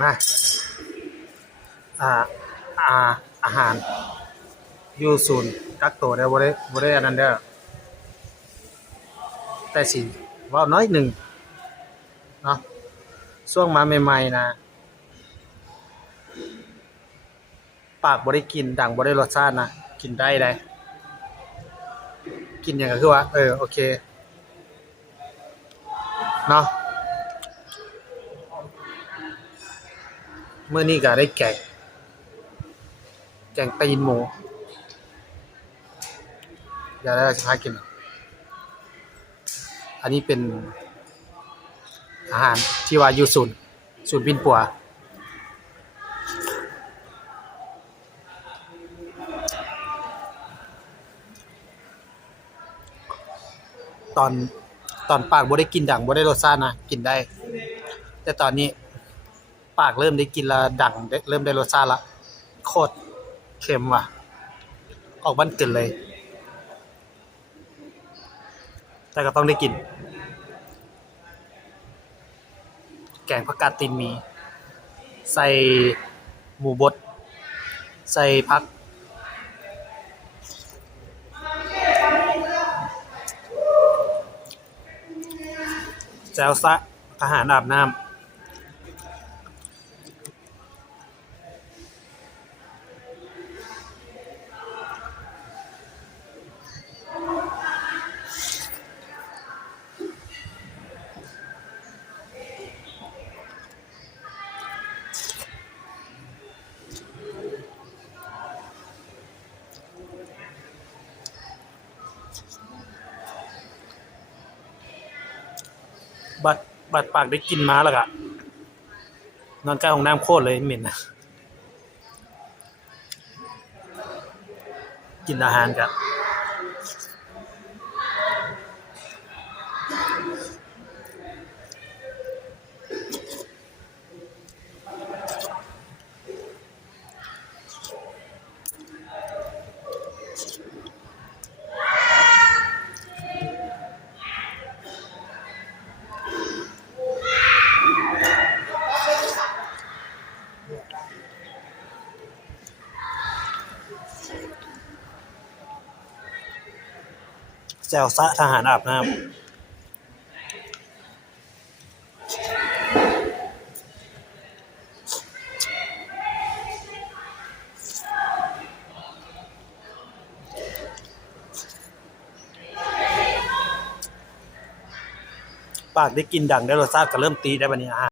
มาอ่าอ่าอาหารอยู่ศูนย์กักตัวได้บ่ได้บ่ได้อันนั้นเด้อแต่สิว้าน้อยหนึ่งเนาะช่วงมาใหม่ๆนะ ปากบ่ได้กินดังบ่ได้รสชาตินะ กินได้ได้กินอย่างก็คือว่า เออ โอเค เนาะ เมื่อนี้ก็ได้แกงแกงตีนหมูเดี๋ยวเราจะพากิน อันนี้เป็นอาหารที่ว่าอยู่ศูนย์ศูนย์บินปัวตอนตอนปากบ่ได้กินดังบ่ได้รสชาตินะ กินได้ แต่ตอนนี้ ปากเริ่มได้กินและดังเริ่มได้รสชาติละ โคตรเค็มว่ะ ออกบ้านเกินเลย แต่ก็ต้องได้กิน แกงผักกาดตีนมี ใส่หมูบด ใส่ผักแจวซะทหารอาบน้ำ บัดบัดปากได้กินม้าแล้วกะนอนใกล้ห้องน้ำโคตรเลยเหม็นนะกินอาหารกัน แจวซะทหารอาบน้ำปากได้กินดังได้รสชาติก็เริ่มตีได้บันนี้อาหาร